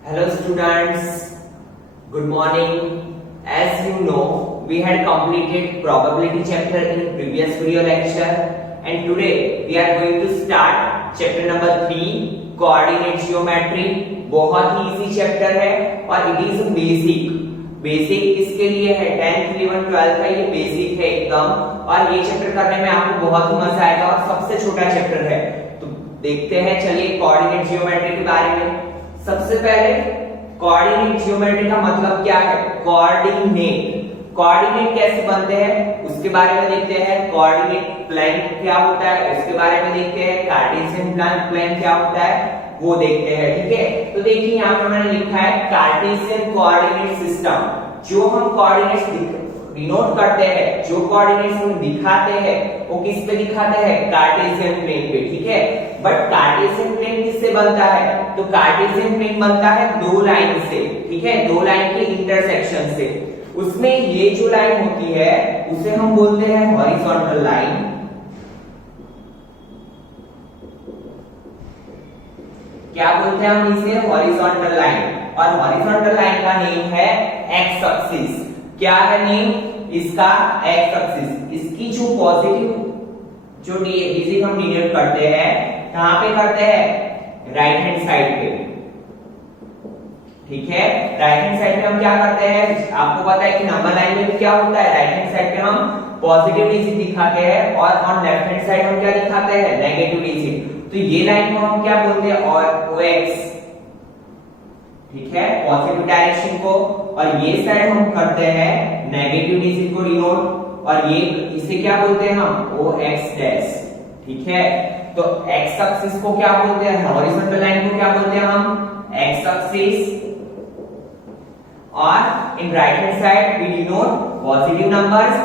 Hello students, good morning. As you know, we had completed probability chapter in previous video lecture and today we are going to start chapter number 3 coordinate geometry. बहुत ही easy chapter है और it is basic किसके लिए है 10th 11th 12th का ये basic है एकदम और ये चैप्टर करने में आपको बहुत ही मजा आएगा और सबसे छोटा चैप्टर है। तो देखते हैं, चलिए कोऑर्डिनेट जियोमेट्री के बारे में। सबसे पहले कोऑर्डिनेट जियोमेट्री का मतलब क्या है। कोऑर्डिनेट कैसे बनते हैं उसके बारे में देखते हैं। कोऑर्डिनेट प्लेन क्या होता है उसके बारे में देखते हैं। कार्टेशियन प्लेन क्या होता है वो देखते हैं, ठीक है। तो देखिए यहाँ पर मैंने लिखा है कार्टेशियन कोऑर्डिनेट सिस्टम। जो हम कोऑर्डिनेट्स डिनोट करते हैं, जो कोऑर्डिनेट्स हम दिखाते हैं वो किस पे दिखाते हैं, कार्टेशियन प्लेन पे, ठीक है। बट कार्टेशियन प्लेन किससे बनता है, तो कार्टेशियन प्लेन बनता है दो लाइन से, ठीक है, दो लाइन के इंटरसेक्शन से। उसमें ये जो लाइन होती है उसे हम बोलते हैं हॉरिजॉन्टल लाइन। क्या बोलते हैं हम इसे, हॉरिजॉन्टल लाइन। और हॉरिजॉन्टल लाइन का नेम है एक्स एक्सिस। क्या है नेम इसका, एक्स एक्सिस। इसकी जो पॉजिटिव जो डिजिट हम डिनोट करते हैं कहां पे करते हैं, राइट हैंड साइड पे, ठीक है। राइट हैंड साइड पे हम क्या करते हैं, आपको पता है कि नंबर लाइन में भी क्या होता है, राइट हैंड साइड पे हम पॉजिटिव डिजिट दिखाते हैं और ऑन लेफ्ट हैंड साइड हम क्या दिखाते हैं, नेगेटिव डिजिट। तो ये लाइन को हम क्या बोलते हैं, और OX, ठीक है, पॉजिटिव डायरेक्शन को। और ये साइड हम करते हैं नेगेटिव डिजिट को डिनोट और ये इसे क्या बोलते हैं हम, OX डैश, ठीक है। तो एक्स एक्सिस को क्या बोलते हैं, हॉरिजॉन्टल लाइन को क्या बोलते हैं हम, एक्स एक्सिस। और in right hand side we denote positive numbers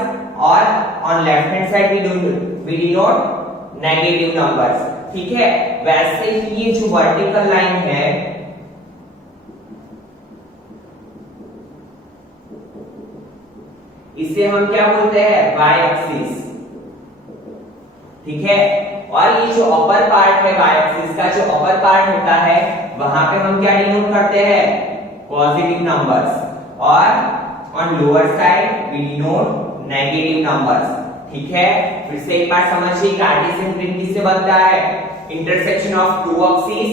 और on left hand side we denote negative numbers, ठीक है। वैसे ही ये जो वर्टिकल लाइन है इसे हम क्या बोलते हैं, वाई एक्सिस, ठीक है। और ये जो अपर पार्ट है वाई एक्सिस का, जो अपर पार्ट होता है वहां पे हम क्या डिनोट करते हैं, पॉजिटिव नंबर्स और on lower side we denote negative numbers, ठीक है। फिर से एक बार समझिए, कार्टेशियन प्लेन किससे बनता है, intersection of two axis,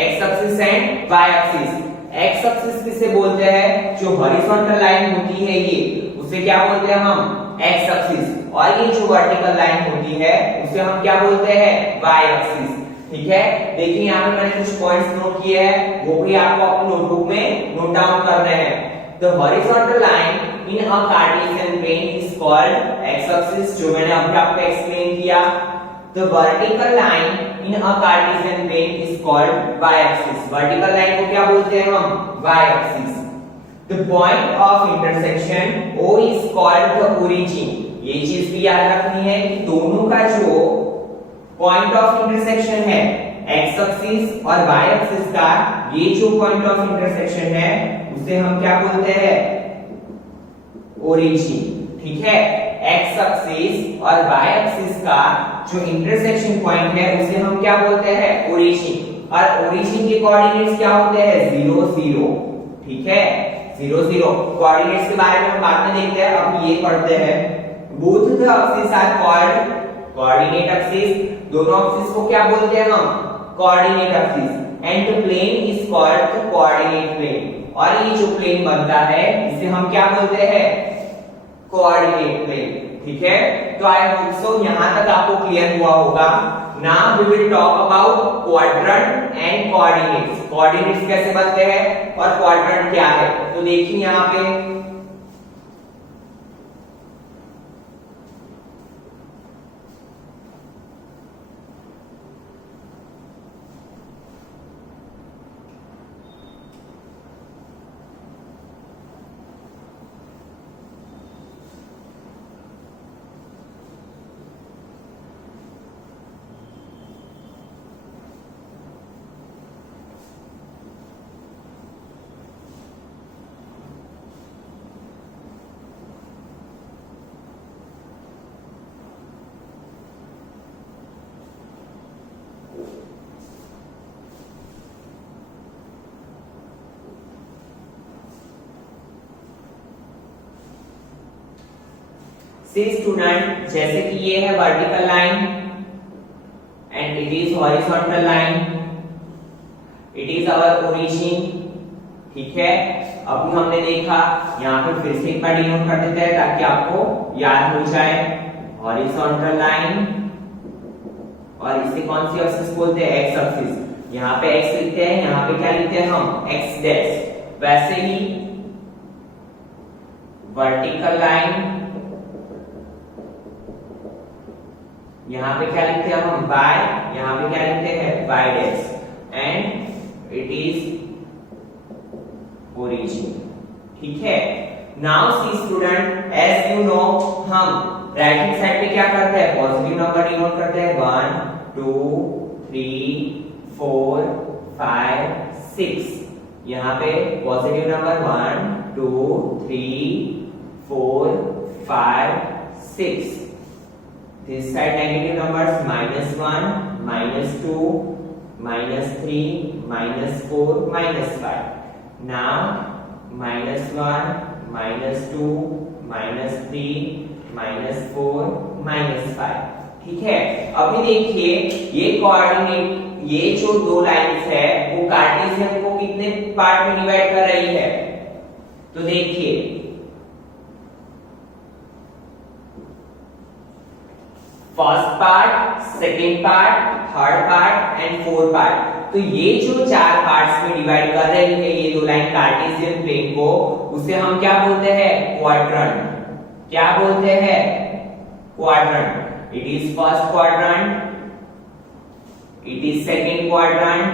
x axis and y axis. X axis किसे बोलते हैं, जो हॉरिजॉन्टल लाइन होती है ये, उसे क्या बोलते हैं हम, एक्स एक्सिस। और ये जो वर्टिकल लाइन होती है उसे हम क्या बोलते हैं, वाई एक्सिस, ठीक है। देखिए यहाँ पे मैंने कुछ पॉइंट्स नोट किए हैं, वो भी आपको अपनी नोटबुक में नोट डाउन करने हैं। The horizontal line in a Cartesian plane is called x axis, जो मैंने अभी आपको एक्सप्लेन किया। The vertical line in a Cartesian plane is called y axis. Vertical line को क्या बोलते हैं हम, y axis. The point of intersection O is called the origin। ये चीज भी याद रखनी है कि दोनों का जो पॉइंट ऑफ इंटरसेक्शन है एक्स एक्सिस और वाई एक्सिस का, ये जो पॉइंट ऑफ इंटरसेक्शन है उसे हम क्या बोलते हैं, ओरिजिन, ठीक है। एक्स एक्सिस और वाई एक्सिस का जो इंटरसेक्शन पॉइंट है उसे हम क्या बोलते हैं, ओरिजिन। और ओरिजिन के कोऑर्डिनेट्स क्या होते हैं, 0 0, ठीक है, 0 0। कोऑर्डिनेट्स के बारे में हम बाद में देखते हैं, अब ये पढ़ते हैं। Both the axis are called coordinate axis. दोनों एक्सिस को क्या बोलते हैं हम, coordinate axis. And the plane is called the coordinate plane. और ये जो प्लेन बनता है इसे हम क्या बोलते हैं, कोऑर्डिनेट प्लेन, ठीक है। तो आई होप सो यहां तक आपको क्लियर हुआ होगा। Now we will talk about quadrant and coordinates. Coordinates कैसे बनते हैं और क्वाड्रेंट क्या है। तो देखिए यहां पे सी स्टूडेंट, जैसे कि ये है vertical line and it is horizontal line, it is our origin. ठीक है, अभी हमने देखा, यहाँ पे फिर से एक बार डिनोट कर देते हैं ताकि आपको याद हो जाए। हॉरिजॉन्टल लाइन, और इसे कौन सी एक्सिस बोलते हैं? X axis. यहाँ पे एक्स लिखते हैं, यहाँ पे क्या लिखते हैं हम? X dash. वैसे ही वर्टिकल लाइन, यहाँ पे क्या लिखते हैं हम? वाई, यहाँ पे क्या लिखते हैं? Y dash, and it is origin. ठीक है, now see student, as you know, हम राइट हैंड साइड पे क्या करते हैं? पॉजिटिव नंबर डिनोट करते हैं। 1 2 3 4 5 6। यहाँ पे positive number 1 2 3 4 5 6। This side negative numbers -1 -2 -3 -4 -5। Now -1 -2 -3 -4 -5। ठीक है, अभी देखिए ये कोऑर्डिनेट, ये जो दो लाइंस है वो कार्टेशियन को कितने पार्ट में डिवाइड कर रही है? तो देखिए first part, second part, third part and fourth part. तो ये जो चार पार्ट्स में डिवाइड कर रही है ये दो लाइन कार्टेशियन प्लेन को, उसे हम क्या बोलते हैं? क्वाड्रेंट। क्या बोलते हैं? Quadrant. It is first quadrant, it is second quadrant,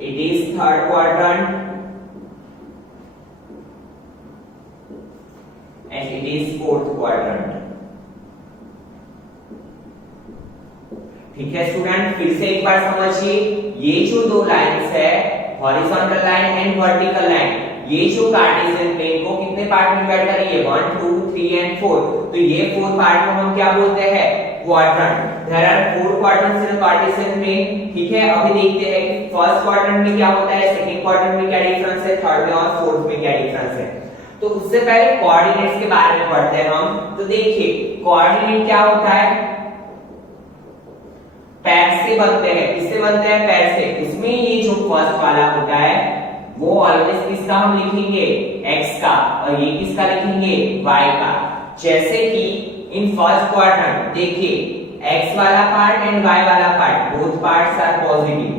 it is third quadrant and it is fourth quadrant। ठीक है स्टूडेंट, फिर से एक बार समझिए, ये जो दो लाइंस है, horizontal line and vertical line, ये जो कार्टेशियन प्लेन को कितने पार्ट में डिवाइड कर रही है? 1 2 3 एंड 4। तो ये फोर्थ पार्ट को हम क्या बोलते हैं? Quadrant. There are 4 quadrants in Cartesian plane. ठीक है, अभी देखते हैं कि फर्स्ट क्वाड्रेंट में क्या होता है, सेकंड क्वाड्रेंट में क्या डिफरेंस है, थर्ड में और फोर्थ में क्या डिफरेंस है। तो उससे पहले कोऑर्डिनेट्स के बारे में पढ़ते हैं हम। तो देखिए कोऑर्डिनेट क्या होता है? पैर से बनते हैं। किससे बनते हैं? पैर से। उसमें ये जो फर्स्ट वाला होता है वो ऑलवेज किसका हम लिखेंगे? x का, और ये किसका लिखेंगे? y का। जैसे कि इन फर्स्ट क्वाड्रेंट देखिए x वाला पार्ट एंड y वाला part, both parts are positive.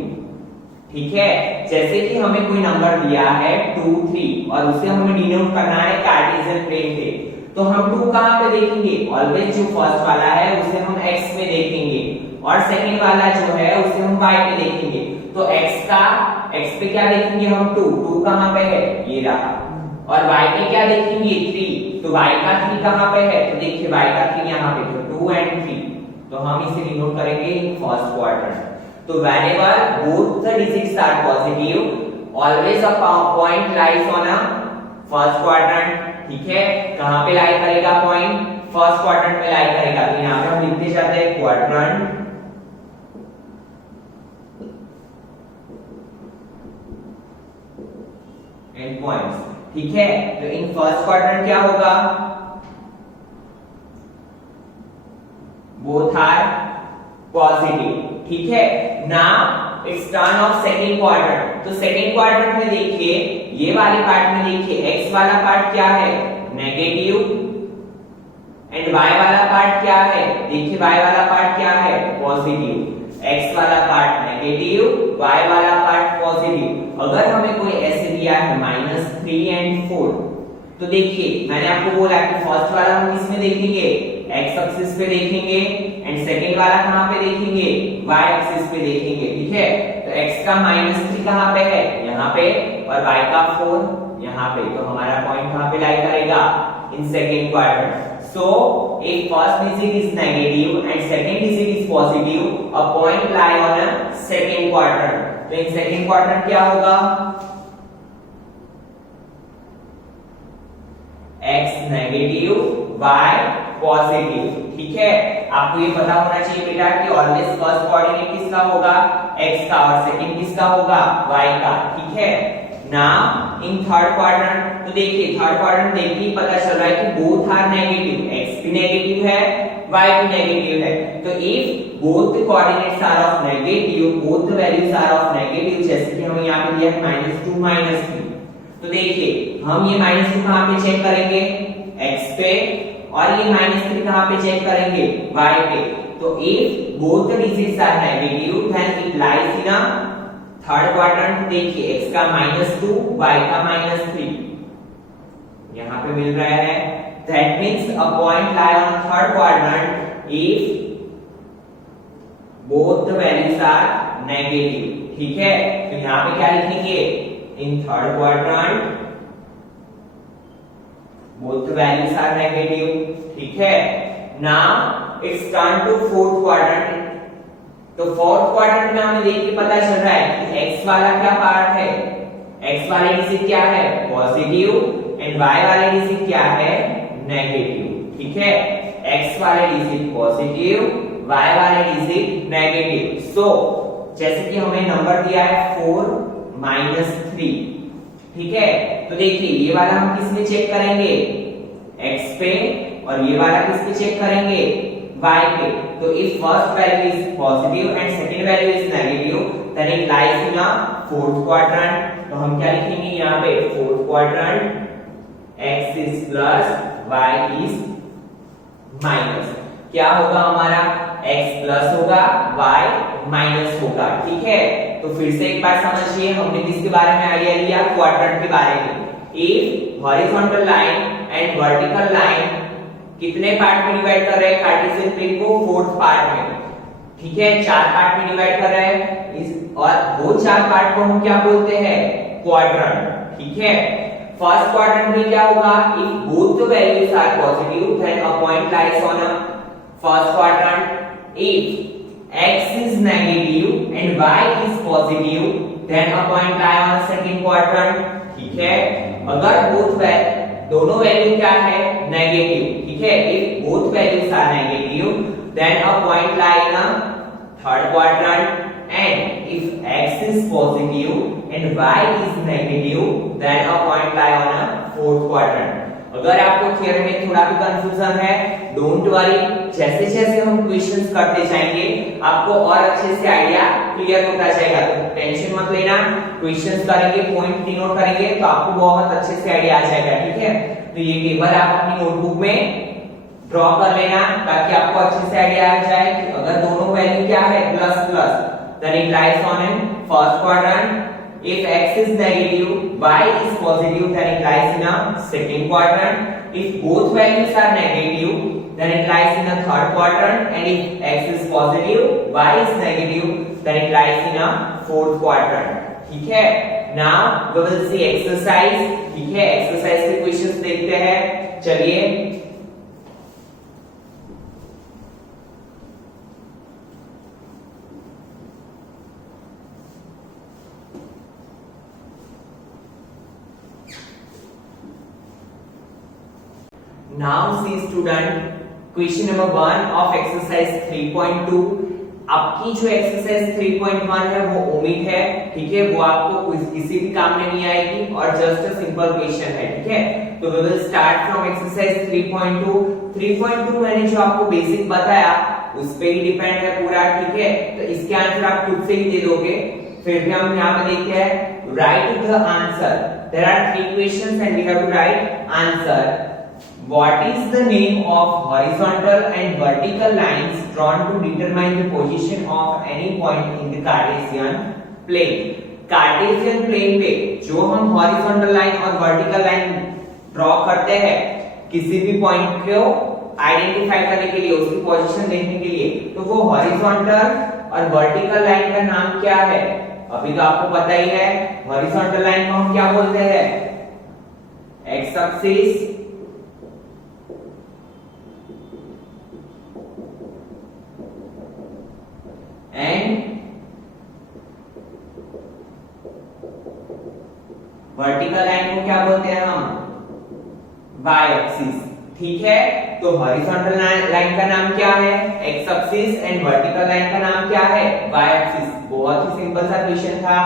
ठीक है, जैसे कि हमें कोई नंबर दिया है 2 3 और उसे हमें डिनोट करना है कार्टेशियन प्लेन पे, तो हम 2 कहां पे देखेंगे? ऑलवेज जो फर्स्ट वाला है उसे हम x में देखेंगे और सेकंड वाला जो है उसे हम y पे देखेंगे। तो x पे क्या देखेंगे हम? 2 कहां पे है? ये रहा। और y पे क्या देखेंगे? 3। तो y का 3 कहां पे है? तो देखिए y का 3 यहां पे, तो 2 एंड 3। तो हम इसे डिनोट करेंगे इन फर्स्ट क्वाड्रेंट। तो whenever both the digits are positive, always a point lies on a first quadrant। ठीक है, कहां पे लाई करेगा पॉइंट? फर्स्ट क्वाड्रेंट में लाई करेगा। तो यहां पे हम लिखते जाते हैं क्वाड्रेंट एंड पॉइंट्स। ठीक है, तो इन फर्स्ट क्वाड्रेंट क्या होगा? Both are positive. ठीक है, now it's turn of second quadrant. तो सेकंड क्वाड्रेंट में देखिए, ये वाले पार्ट में देखिए x वाला पार्ट क्या है? नेगेटिव, एंड y वाला पार्ट क्या है? देखिए y वाला पार्ट क्या है? पॉजिटिव। x वाला पार्ट नेगेटिव, y वाला पार्ट पॉजिटिव। अगर हमें कोई ऐसे दिया है -3 एंड 4, तो देखिए मैंने आपको बोला कि फर्स्ट वाला हम किस में देखेंगे? x एक्सिस पे देखेंगे, एंड सेकंड वाला कहां पे देखेंगे? y एक्सिस पे देखेंगे। ठीक है, तो x का -3 कहां पे है? यहां पे, और y का 4 यहां पे। तो हमारा पॉइंट कहां पे लाई करेगा? In second quadrant. So if first digit is negative and second digit is positive, a point lie on a second quadrant. तो इन सेकंड क्वाड्रेंट क्या होगा? x negative, y positive. ठीक है, आपको ये पता होना चाहिए बेटा कि ऑलवेज फर्स्ट कोऑर्डिनेट किसका होगा? x का, और सेकंड किसका होगा? y का। ठीक है, नाउ इन थर्ड क्वाड्रेंट तो देखिए थर्ड क्वाड्रेंट देखिए पता चल रहा है कि बोथ आर नेगेटिव, x भी नेगेटिव है y भी नेगेटिव है। तो if both the coordinates are of negative, both the values are of negative, जैसे कि हमें यहाँ पे दिया है -2 -3, तो देखिए हम ये -2 कहाँ पे चेक करेंगे, x पे, और ये -3 कहाँ पे चेक करेंगे, y पे। तो if both the digits are negative then it lies in a third quadrant. देखिए x का -2 y का -3 यहाँ पे मिल रहा है। That means a point lie on third quadrant if both the values are negative. ठीक है, तो यहाँ पे क्या लिखेंगे, in third quadrant both the values are negative। ठीक है, now it's turn to fourth quadrant। तो फोर्थ क्वाड्रेंट में हमें देख के पता चल रहा है कि x वाला क्या पार्ट है, x वाले डिजिट क्या है, पॉजिटिव, एंड y वाले डिजिट क्या है, नेगेटिव। ठीक है, x वाले डिजिट पॉजिटिव, y वाले डिजिट नेगेटिव। सो जैसे कि हमें नंबर दिया है 4 -3। ठीक है, तो देखिए ये वाला हम किस में चेक करेंगे, x पे, और ये वाला किस पे चेक करेंगे, y पे। तो if first value is positive and second value is negative then it lies in a fourth quadrant. तो हम क्या लिखेंगे यहाँ पे, fourth quadrant, x is plus y is minus. क्या होगा हमारा, x प्लस होगा y माइनस होगा। ठीक है, तो फिर से एक बार समझिए, हमने किसके बारे में आइडिया लिया, क्वाड्रेंट के बारे में। If horizontal line and vertical line कितने पार्ट में डिवाइड कर रहे हैं कार्टेशियन प्लेन को, फोर्थ पार्ट में। ठीक है, 4 पार्ट में डिवाइड कर रहे हैं, और वो 4 पार्ट को हम क्या बोलते हैं, क्वाड्रेंट। ठीक है, फर्स्ट क्वाड्रेंट में क्या होगा, if both the values are positive then a point lies on a first quadrant. इफ x is negative and y is positive then a point lie on second quadrant। ठीक है, अगर दोनों वैल्यू क्या है, नेगेटिव। ठीक है, if both values are negative then a point lie in a third quadrant, and if x is positive and y is negative then a point lie on a fourth quadrant। अगर आपको theory में थोड़ा भी confusion है, don't worry, जैसे जैसे हम questions करते जाएंगे आपको और अच्छे से आइडिया क्लियर होता जाएगा। तो टेंशन मत लेना, क्वेश्चंस करेंगे, पॉइंट नोट करेंगे तो आपको बहुत अच्छे से आइडिया आ जाएगा। ठीक है, तो ये टेबल आप अपनी नोटबुक में ड्रॉ कर लेना ताकि आपको अच्छे से आइडिया आ जाए कि अगर दोनों वैल्यू क्या है, plus plus, then it lies on in first quadrant. If x is negative, y is positive, then it lies in a second quadrant. If both values are negative, then it lies in a third quadrant. And if x is positive, y is negative, then it lies in a fourth quadrant. ठीक है? Now we will see exercise. ठीक है? Exercise के questions देखते हैं. चलिए. Now see student, question number 1 of exercise 3.2। आपकी जो एक्सरसाइज 3.1 है वो ओमिट है। ठीक है, वो आपको किसी भी काम में नहीं आएगी और जस्ट अ सिंपल क्वेश्चन है। ठीक है, तो we will start from exercise 3.2। 3.2 मैंने जो आपको बेसिक बताया उस पे ही डिपेंड है पूरा। ठीक है, तो इसके आंसर आप खुद से ही दे दोगे। फिर भी हम यहाँ पे देखते हैं, write the answer. There are 3 questions and we have to write answer. What is the name of horizontal and vertical lines drawn to determine the position of any point in the Cartesian plane? Cartesian plane पे जो हम horizontal line और vertical line draw करते हैं किसी भी point को identify करने के लिए, उसकी position देखने के लिए, तो वो horizontal और vertical line का नाम क्या है? अभी तो आपको पता ही है, horizontal line को हम क्या बोलते हैं? X axis and vertical line को क्या बोलते हैं हम? Y axis. ठीक है, तो हॉरिजॉन्टल लाइन का नाम क्या है? X axis, and vertical line का नाम क्या है? Y axis. बहुत ही सिंपल सा क्वेश्चन था।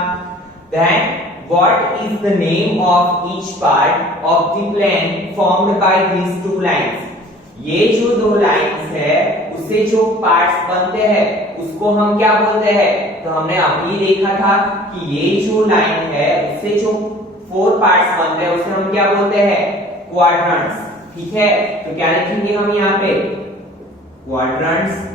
Then what is the name of each part of the plane formed by these two lines? ये जो दो लाइंस है उससे जो पार्ट्स बनते हैं उसको हम क्या बोलते हैं? तो हमने अभी देखा था कि ये जो लाइन है उससे जो 4 पार्ट्स बनते हैं उसे हम क्या बोलते हैं? क्वाड्रेंट्स। ठीक है, तो क्या लिखेंगे हम यहाँ पे? Quadrants.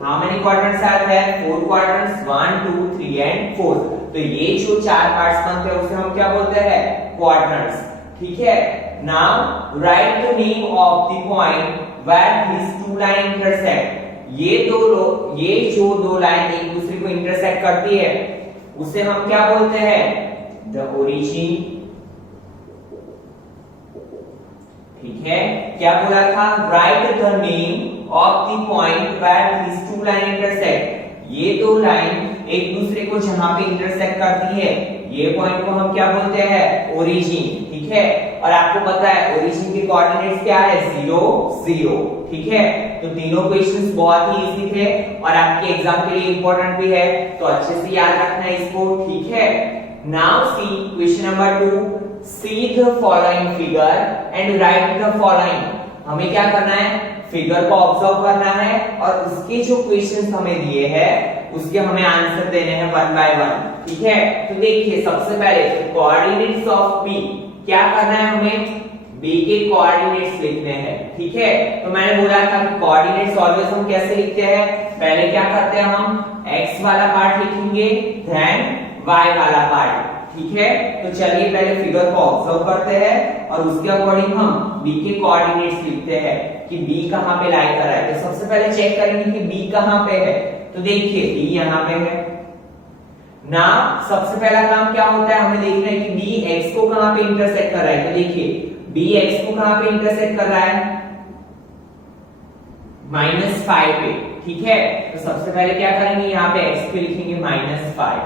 How many quadrants are there? 4 quadrants, 1 2 3 and 4। तो ये जो 4 पार्ट्स बनते हैं उसे हम क्या बोलते हैं? क्वाड्रेंट्स। ठीक है, now write the name of the point where these two line intersect. ये जो दो लाइन एक दूसरे को इंटरसेक्ट करती है उसे हम क्या बोलते हैं? The origin. ठीक है, क्या बोला था? Write the name of the point where these two line intersect. ये दो लाइन एक दूसरे को जहां पे इंटरसेक्ट करती है ये पॉइंट को हम क्या बोलते हैं? ओरिजिन। ठीक है, और आपको पता है ओरिजिन के कोऑर्डिनेट्स क्या है? 0 0। ठीक है, तो तीनों क्वेश्चंस बहुत ही इजी थे और आपके एग्जाम के लिए इंपॉर्टेंट भी है, तो अच्छे से याद रखना है इसको। ठीक है, now C question number 2, see the following figure and right the following. हमें क्या करना है? फिगर को ऑब्जर्व करना है और उसके जो क्वेश्चंस हमें दिए हैं उसके हमें आंसर देने हैं 1 बाय 1। ठीक है, तो देखिए सबसे पहले कोऑर्डिनेट्स ऑफ बी। क्या करना है हमें? बी के कोऑर्डिनेट्स लिखने हैं। ठीक है, तो मैंने बोला था कि कोऑर्डिनेट्स ऑलवेज हम कैसे लिखते हैं? पहले क्या करते हैं? हम x वाला पार्ट लिखेंगे देन y वाला पार्ट। ठीक है, तो चलिए पहले फिगर को ऑब्जर्व करते हैं और उसके अकॉर्डिंग हम b के कोऑर्डिनेट्स लिखते हैं कि b कहां पे लाई कर रहा है। तो सबसे पहले चेक करेंगे कि b कहां पे है। तो देखिए b यहां पे है ना। सबसे पहला काम क्या होता है? हमें देखना है कि b x को कहां पे इंटरसेक्ट कर रहा है। तो देखिए b x को कहां पे इंटरसेक्ट कर रहा है? -5 पे। ठीक है, तो सबसे पहले क्या करेंगे? यहाँ पे x पे लिखेंगे -5।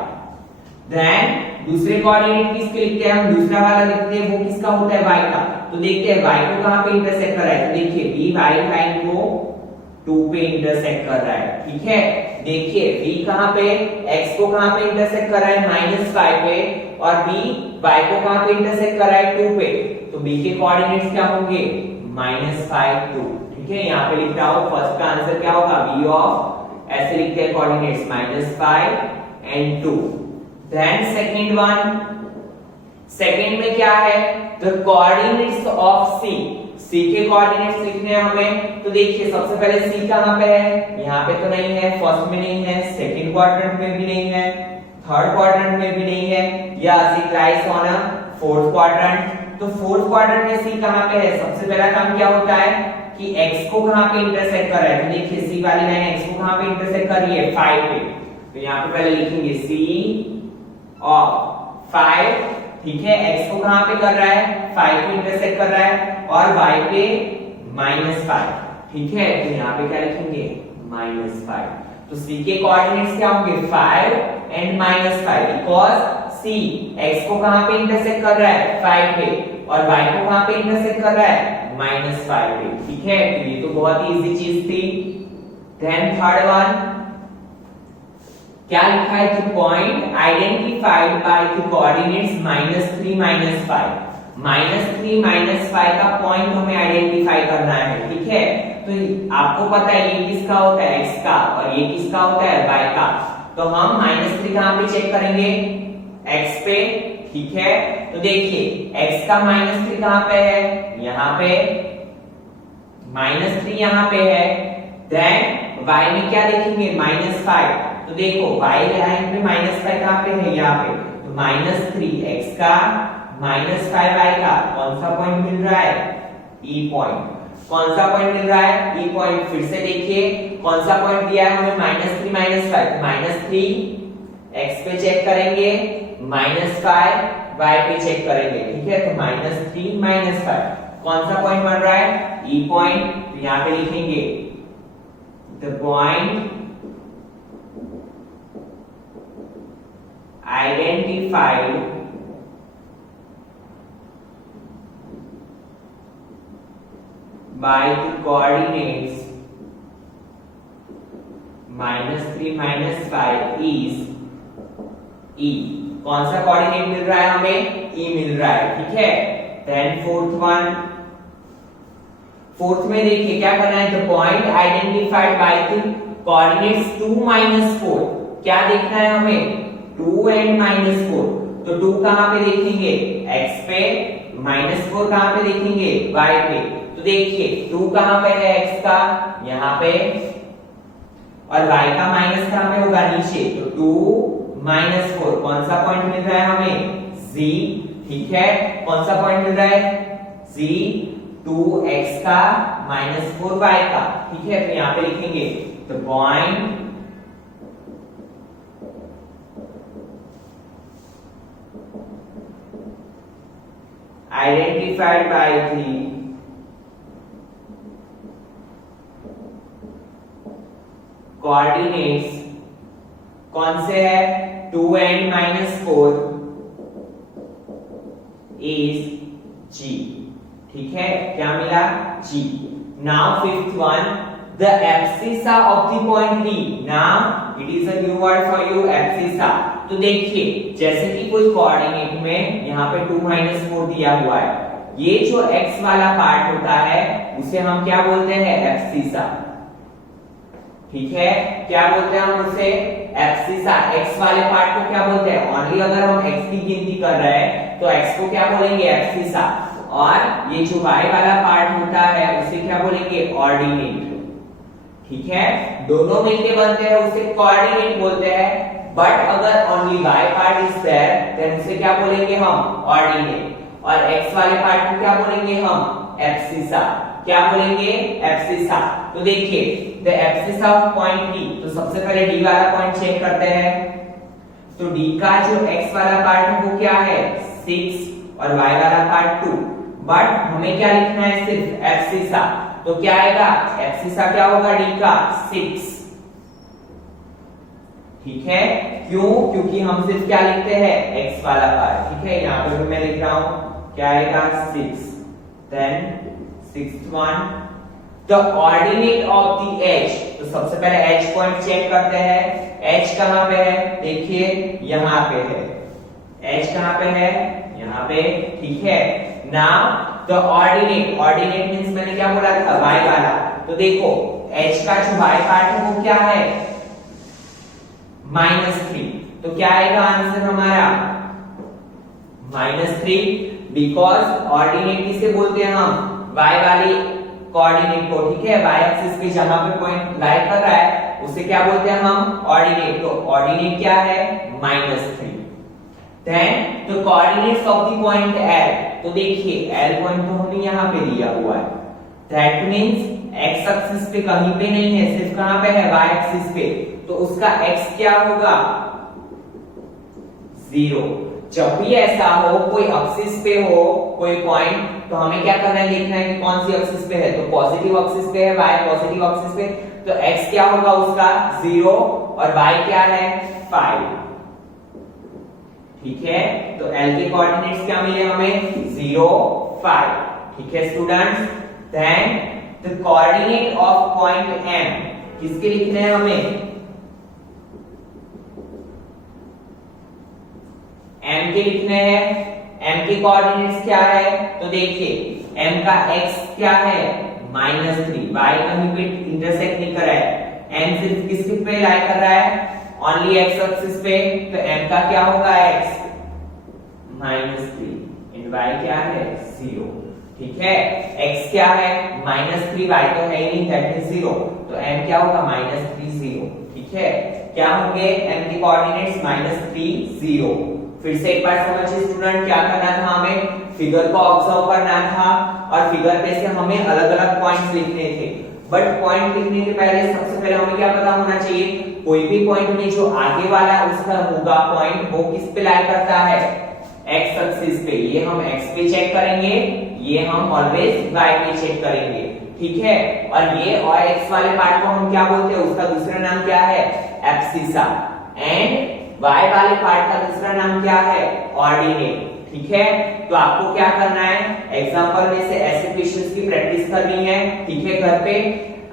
देन दूसरे कोऑर्डिनेट किसके लिखते हैं? हम दूसरा वाला लिखते हैं, वो किसका होता है? y का। तो देखते हैं y को कहां पे इंटरसेक्ट कर रहा है। तो देखिए b y लाइन को 2 पे इंटरसेक्ट कर रहा है। ठीक है, देखिए b कहां पे? x को कहां पे इंटरसेक्ट कर रहा है? -5 पे, और b y को कहां पे इंटरसेक्ट कर रहा है? 2 पे। तो b के कोऑर्डिनेट्स क्या होंगे? -5 2। ठीक है, यहाँ पे लिख रहा हूं फर्स्ट का आंसर क्या होगा? b ऑफ, ऐसे लिखते हैं coordinates -5 and 2। Then second one, second में क्या है? The coordinates of c। c के कोऑर्डिनेट्स लिखने हैं हमें। तो देखिए सबसे पहले c कहां पे है? यहाँ पे तो नहीं है, फर्स्ट में नहीं है, सेकंड क्वाड्रेंट में भी नहीं है, थर्ड क्वाड्रेंट में भी नहीं है, yes it lies on a fourth quadrant. तो फोर्थ क्वाड्रेंट में c कहां पे है? सबसे पहला काम क्या होता है कि x को कहां पे इंटरसेक्ट कर रहा है? तो देखिए c वाली लाइन x को कहां पे इंटरसेक्ट कर रही है? 5 पे। तो यहाँ पे पहले लिखेंगे c ऑफ 5। ठीक है, x को कहां पे कर रहा है? 5 पे इंटरसेक्ट कर रहा है, और y पे -5। ठीक है, तो यहाँ पे क्या लिखेंगे? -5। तो c के कोऑर्डिनेट्स क्या होंगे? 5 एंड -5, बिकॉज़ c x को कहां पे इंटरसेक्ट कर रहा है? 5 पे, और y को कहां पे इंटरसेक्ट कर रहा है? -5 पे। ठीक है, तो ये तो बहुत ही इजी चीज थी। देन थर्ड वन क्या लिखा है? The point identified by the coordinates -3 -5। -3 -5 का पॉइंट हमें आइडेंटिफाई करना है। ठीक है, तो आपको पता है ये किसका होता है? x का, और ये किसका होता है? y का। तो हम -3 कहां पे चेक करेंगे? x पे। ठीक है, तो देखिए x का -3 कहां पे है? यहाँ पे। -3 यहाँ पे है। देन y में क्या लिखेंगे? -5। तो देखो y लाइन पे -5 कहां पे है? यहाँ पे। तो -3 x का -5y का कौन सा पॉइंट मिल रहा है? E point. कौन सा पॉइंट मिल रहा है? E point. फिर से देखिए कौन सा पॉइंट दिया है हमें? -3 -5। -3 x पे चेक करेंगे, -5 y पे चेक करेंगे। ठीक है, तो -3 -5 कौन सा पॉइंट बन रहा है? E point. तो यहाँ पे लिखेंगे the point identified by the coordinates -3 -5 is E। कौन सा कोऑर्डिनेट मिल रहा है हमें? ई मिल रहा है, ठीक है। देन फोर्थ में देखिए क्या करना है, the point identified by the coordinates 2 -4, क्या देखना है हमें? 2 एंड -4। तो 2 कहां पे देखेंगे? x पे, -4 कहां पे देखेंगे? y पे। तो देखिए 2 कहां पे है x का? यहां पे, और y का माइनस कहां पे होगा? नीचे। तो 2 -4 कौन सा पॉइंट मिल रहा है हमें? z, ठीक है। कौन सा पॉइंट मिल रहा है? z 2x का -4y का, ठीक है। तो यहां पे लिखेंगे the point identified by the coordinates कौन से है? 2 and -4 is G, ठीक है। क्या मिला? G। Now fifth one, the abscissa of the point D. Now it is a new word for you, abscissa। तो देखिए जैसे कि कोई कोऑर्डिनेट में यहाँ पे 2 -4 दिया हुआ है, ये जो x वाला पार्ट होता है उसे हम क्या बोलते हैं? एब्सिसा, ठीक है। क्या बोलते हैं हम उसे? एब्सिसा। x वाले पार्ट को क्या बोलते हैं? ओनली अगर हम x की गिनती कर रहे हैं तो x को क्या बोलेंगे? एब्सिसा। और ये जो y वाला पार्ट होता है उसे क्या बोलेंगे? ऑर्डिनेट, ठीक है। दोनों मिलके बनते हैं उसे कोऑर्डिनेट बोलते हैं। बट अगर only y part is there then उसे क्या बोलेंगे हम? ऑर्डिनेट। और x वाले पार्ट को क्या बोलेंगे हम? एब्सिसा। क्या बोलेंगे? एब्सिसा। तो देखिए the abscissa of point D, तो सबसे पहले D वाला पॉइंट चेक करते हैं। तो D का जो x वाला पार्ट है वो क्या है? 6 और y वाला पार्ट 2। बट हमें क्या लिखना है? सिर्फ एब्सिसा। तो क्या आएगा? एब्सिसा क्या होगा? D का 6, ठीक है। क्यों? क्योंकि हम सिर्फ क्या लिखते हैं? x वाला पार्ट, ठीक है। यहाँ पे भी मैं लिख रहा हूं, क्या आएगा? 6। Then sixth one, the ordinate of the H. तो सबसे पहले एज पॉइंट चेक करते हैं। एज कहां पे है? देखिए यहां पे है। एज कहां पे है? यहां पे, ठीक है। Now the ordinate, ordinate means मैंने क्या बोला था? y वाला। तो देखो एज का जो y पार्ट है वो क्या है? -3। तो क्या आएगा आंसर हमारा? -3, बिकॉज ऑर्डिनेट किसे बोलते हैं हम? y वाली कोऑर्डिनेट को, ठीक है। y एक्सिस पे जहां पे पॉइंट लाई कर रहा है उसे क्या बोलते हैं हम? ऑर्डिनेट। तो ऑर्डिनेट क्या है? -3। Then the coordinates of the point L। तो देखिए L पॉइंट तो हमें यहां पे दिया हुआ है, दैट मींस x एक्सिस पे कहीं पे नहीं है, सिर्फ कहां पे है? y एक्सिस पे। तो उसका x क्या होगा? 0। जब भी ऐसा हो, कोई एक्सिस पे हो कोई पॉइंट, तो हमें क्या करना है? देखना है कि कौन सी एक्सिस पे है। तो पॉजिटिव एक्सिस पे है y, पॉजिटिव एक्सिस पे, तो x क्या होगा उसका? 0 और y क्या है? 5, ठीक है। तो L के कोऑर्डिनेट्स क्या मिले हमें? 0, 5, ठीक है students. Then the coordinate of point M, किसके लिखने हैं हमें? M के लिखने हैं। M के कोऑर्डिनेट्स क्या है? तो देखिए M का x क्या है? -3। y कहीं पे इंटरसेक्ट नहीं कर रहा है, M सिर्फ किसके पे लाई कर रहा है? ओनली x एक्सिस पे। तो M का क्या होगा? x -3 एंड y क्या है? 0, ठीक है। x क्या है? -3, y तो है ही नहीं, दैट इज 0। तो m क्या होगा? -3, 0, ठीक है। क्या होंगे m के कोऑर्डिनेट्स? -3, 0। फिर से एक बार समझिए स्टूडेंट, क्या करना था हमें? फिगर को ऑब्जर्व करना था और फिगर पे से हमें अलग-अलग पॉइंट्स लिखने थे। बट पॉइंट लिखने के पहले सबसे पहले हमें क्या पता होना चाहिए? कोई भी पॉइंट में जो आगे वाला उसका होगा पॉइंट, वो किस पे लाई करता है? x एक्सिस पे। ये हम x पे चेक करेंगे, ये हम ऑलवेज y पे चेक करेंगे, ठीक है। और ये और x वाले पार्ट को हम क्या बोलते हैं? उसका दूसरा नाम क्या है? एब्सिसा। एंड y वाले पार्ट का दूसरा नाम क्या है? ऑर्डिनेट, ठीक है। तो आपको क्या करना है? एग्जांपल में से ऐसे क्वेश्चंस की प्रैक्टिस करनी है, ठीक है, घर पे।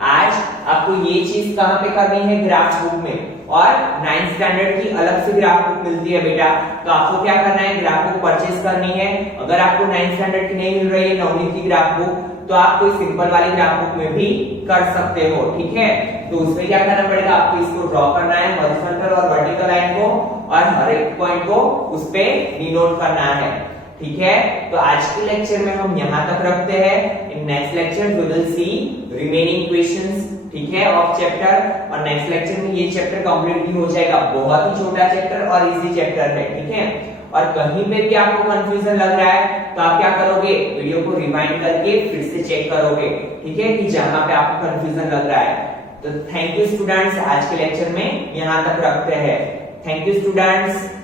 आज आपको ये चीज कहाँ पे करनी है, ग्राफ बुक में। और 9th स्टैंडर्ड की अलग से ग्राफ बुक मिलती है बेटा, तो आपको क्या करना है, ग्राफ बुक परचेज करनी है। अगर आपको 9th स्टैंडर्ड की नहीं मिल रही है, 9वीं की ग्राफ बुक, तो आप कोई सिंपल वाली ग्राफ बुक में भी कर सकते हो, ठीक है। तो उसमें क्या करना पड़ेगा, आपको इसको ड्रॉ करना है, हॉरिजॉन्टल और वर्टिकल लाइन को, और हर एक पॉइंट को उस पे डिनोट करना है, ठीक है। तो आज के लेक्चर में हम यहाँ तक रखते हैं। In next lecture we will see remaining questions, ठीक है, ऑफ चैप्टर। और नेक्स्ट लेक्चर में ये चैप्टर कंप्लीट भी हो जाएगा। बहुत ही छोटा चैप्टर और इजी चैप्टर है, ठीक है। और कहीं पे भी आपको कंफ्यूजन लग रहा है तो आप क्या करोगे, वीडियो को रिवाइंड करके फिर से चेक करोगे, ठीक है, कि जहां पे आपको कंफ्यूजन लग रहा है। तो थैंक यू स्टूडेंट्स, आज के लेक्चर में यहां तक रखते हैं। Thank you students.